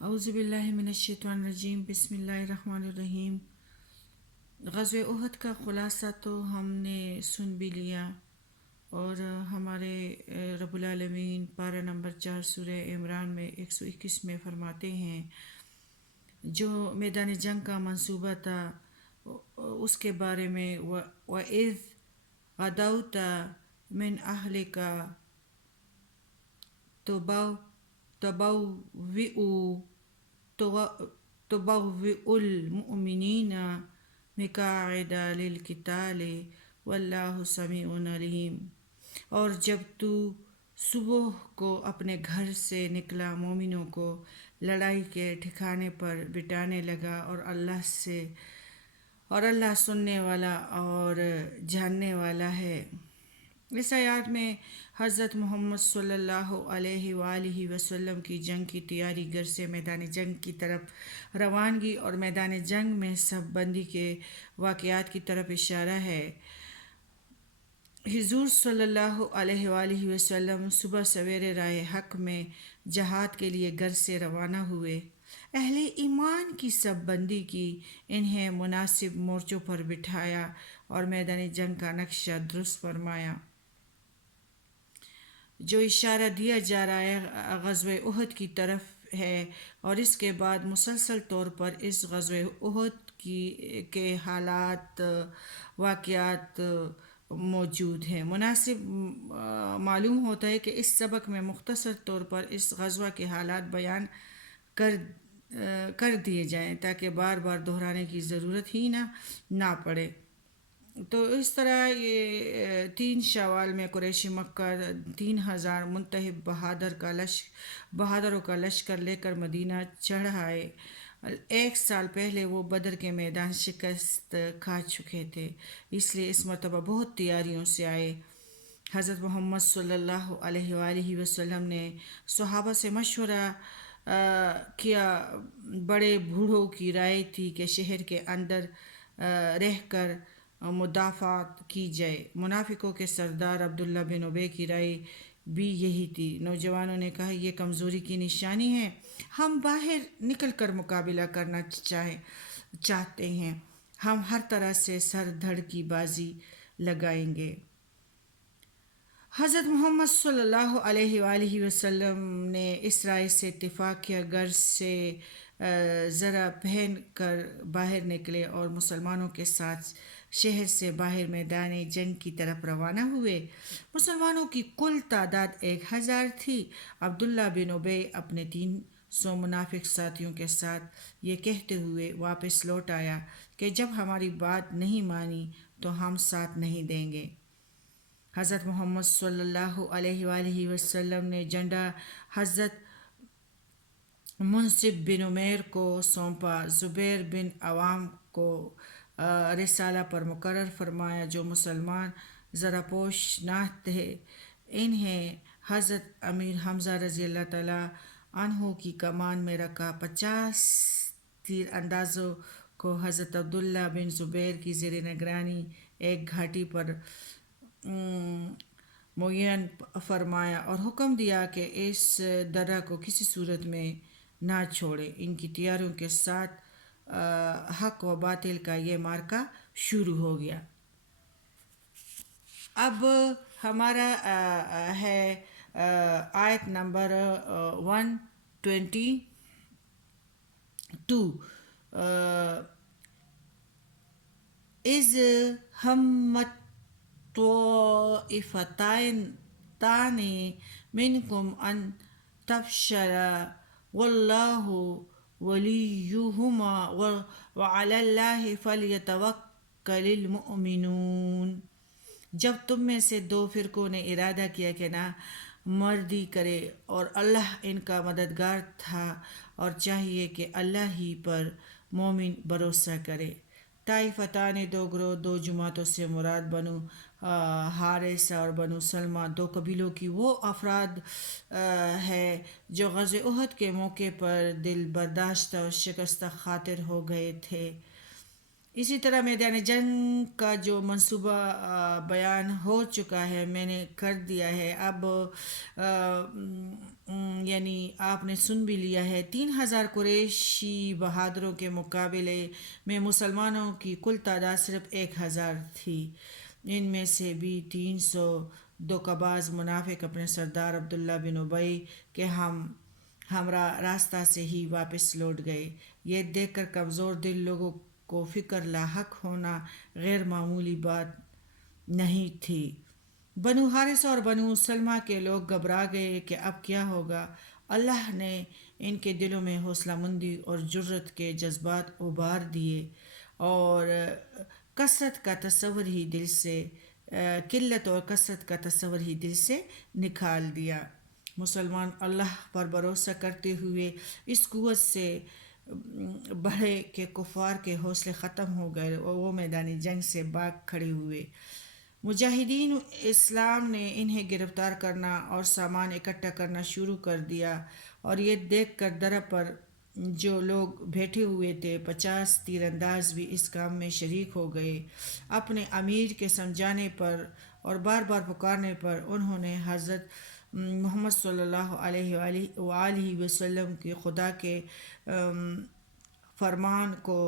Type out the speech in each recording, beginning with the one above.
اعوذ باللہ من الشیطان الرجیم، بسم اللہ الرحمن الرحیم۔ غزوہ احد کا خلاصہ تو ہم نے سن بھی لیا، اور ہمارے رب العالمین پارہ نمبر 4 سورہ عمران میں 121 میں فرماتے ہیں جو میدان جنگ کا منصوبہ تھا اس کے بارے میں، وَإِذْ غَدَوْتَ مِنْ أَهْلِكَ تُبَوِّئُ الْمُؤْمِنِينَ مقاعد للقتال واللہ سمیع علیم۔ اور جب تو صبح کو اپنے گھر سے نکلا، مومنوں کو لڑائی کے ٹھکانے پر بٹھانے لگا، اور اللہ سننے والا اور جاننے والا ہے۔ اس آیات میں حضرت محمد صلی اللہ علیہ وآلہ وسلم کی جنگ کی تیاری، گھر سے میدان جنگ کی طرف روانگی اور میدان جنگ میں صف بندی کے واقعات کی طرف اشارہ ہے۔ حضور صلی اللہ علیہ وآلہ وسلم صبح سویرے راہ حق میں جہاد کے لیے گھر سے روانہ ہوئے۔ اہل ایمان کی صف بندی کی، انہیں مناسب مورچوں پر بٹھایا اور میدان جنگ کا نقشہ درست فرمایا۔ جو اشارہ دیا جا رہا ہے غزوہ احد کی طرف ہے، اور اس کے بعد مسلسل طور پر اس غزوہ احد کے حالات، واقعات موجود ہیں۔ مناسب معلوم ہوتا ہے کہ اس سبق میں مختصر طور پر اس غزوہ کے حالات بیان کر دیے جائیں تاکہ بار بار دہرانے کی ضرورت ہی نہ پڑے۔ تو اس طرح یہ 3 شوال میں قریش مکہ 3000 منتخب بہادروں کا لشکر لے کر مدینہ چڑھ آئے۔ 1 سال پہلے وہ بدر کے میدان شکست کھا چکے تھے، اس لیے اس مرتبہ بہت تیاریوں سے آئے۔ حضرت محمد صلی اللہ علیہ وآلہ وسلم نے صحابہ سے مشورہ کیا۔ بڑے بوڑھوں کی رائے تھی کہ شہر کے اندر رہ کر مدافعت کی جائے۔ منافقوں کے سردار عبداللہ بن ابی کی رائے بھی یہی تھی۔ نوجوانوں نے کہا یہ کمزوری کی نشانی ہے، ہم باہر نکل کر مقابلہ کرنا چاہتے ہیں، ہم ہر طرح سے سر دھڑ کی بازی لگائیں گے۔ حضرت محمد صلی اللہ علیہ وآلہ وسلم نے اس رائے سے اتفاق کیا، گھر سے ذرا پہن کر باہر نکلے اور مسلمانوں کے ساتھ شہر سے باہر میدان جنگ کی طرف روانہ ہوئے۔ مسلمانوں کی کل تعداد 1000 تھی۔ عبداللہ بن ابی اپنے 300 منافق ساتھیوں کے ساتھ یہ کہتے ہوئے واپس لوٹ آیا کہ جب ہماری بات نہیں مانی تو ہم ساتھ نہیں دیں گے۔ حضرت محمد صلی اللہ علیہ وآلہ وسلم نے جھنڈا حضرت منصب بن عمیر کو سونپا، زبیر بن عوام کو رسالہ پر مقرر فرمایا جو مسلمان ذرا پوش نہ تھے۔ انہیں حضرت امیر حمزہ رضی اللہ تعالیٰ عنہ کی کمان میں رکھا۔ 50 تیر اندازوں کو حضرت عبداللہ بن زبیر کی زیر نگرانی ایک گھاٹی پر معین فرمایا اور حکم دیا کہ اس درہ کو کسی صورت میں نہ چھوڑے۔ ان کی تیاریوں کے ساتھ حق و باطل کا یہ معرکہ شروع ہو گیا۔ اب ہمارا ہے آیت نمبر 122۔ اذ ہمت طائفتان منکم ان تفشلا واللہ ولیہما وعلی اللہ فلیتوکل المؤمنون۔ جب تم میں سے 2 فرقوں نے ارادہ کیا کہ نہ مردی کرے اور اللہ ان کا مددگار تھا، اور چاہیے کہ اللہ ہی پر مومن بھروسہ کرے۔ طائفتان 2 گروہ، 2 جماعتوں سے مراد بنو حارثہ اور بنو سلمہ 2 قبیلوں کی وہ افراد ہے جو غزوہ احد کے موقع پر دل برداشتہ اور شکستہ خاطر ہو گئے تھے۔ اسی طرح میدان جنگ کا جو منصوبہ بیان ہو چکا ہے، میں نے کر دیا ہے، اب یعنی آپ نے سن بھی لیا ہے، 3,000 قریشی بہادروں کے مقابلے میں مسلمانوں کی کل تعداد صرف 1,000 تھی۔ ان میں سے بھی 300 دھوکہ منافق اپنے سردار عبداللہ بن ابی کے ہمراہ راستہ سے ہی واپس لوٹ گئے۔ یہ دیکھ کر کمزور دل لوگوں کو فکر لاحق ہونا غیر معمولی بات نہیں تھی۔ بنو حارثہ اور بنو سلمہ کے لوگ گھبرا گئے کہ اب کیا ہوگا۔ اللہ نے ان کے دلوں میں حوصلہ مندی اور جرأت کے جذبات ابار دیے اور کثرت کا تصور ہی دل سے قلت اور کثرت کا تصور ہی دل سے نکال دیا۔ مسلمان اللہ پر بھروسہ کرتے ہوئے اس قوت سے بڑھے کہ کفار کے حوصلے ختم ہو گئے اور وہ میدان جنگ سے بھاگ کھڑے ہوئے۔ مجاہدین اسلام نے انہیں گرفتار کرنا اور سامان اکٹھا کرنا شروع کر دیا، اور یہ دیکھ کر درہ پر جو لوگ بیٹھے ہوئے تھے 50 تیر انداز بھی اس کام میں شریک ہو گئے۔ اپنے امیر کے سمجھانے پر اور بار بار پکارنے پر انہوں نے حضرت محمد صلی اللہ علیہ وآلہ وسلم کے خدا کے فرمان کو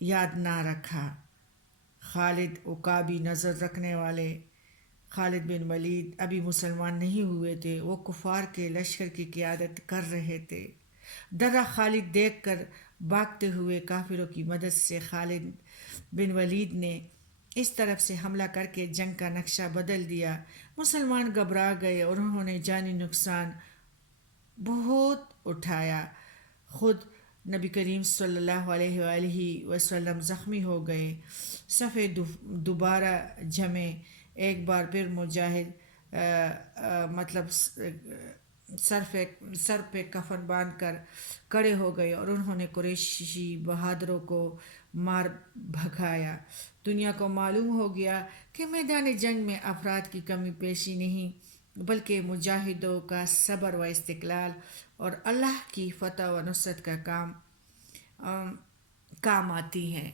یاد نہ رکھا۔ خالد عقابی نظر رکھنے والے خالد بن ولید ابھی مسلمان نہیں ہوئے تھے، وہ کفار کے لشکر کی قیادت کر رہے تھے۔ درہ خالد دیکھ کر بھاگتے ہوئے کافروں کی مدد سے خالد بن ولید نے اس طرف سے حملہ کر کے جنگ کا نقشہ بدل دیا۔ مسلمان گھبرا گئے اور انہوں نے جانی نقصان بہت اٹھایا۔ خود نبی کریم صلی اللہ علیہ وآلہ وسلم زخمی ہو گئے۔ صفیں دوبارہ جمے، ایک بار پھر مجاہد مطلب سر پہ کفن باندھ کر کھڑے ہو گئے اور انہوں نے قریشی بہادروں کو مار بھگایا۔ دنیا کو معلوم ہو گیا کہ میدان جنگ میں افراد کی کمی بیشی نہیں، بلکہ مجاہدوں کا صبر و استقلال اور اللہ کی فتح و نصرت کا کام آتی ہے۔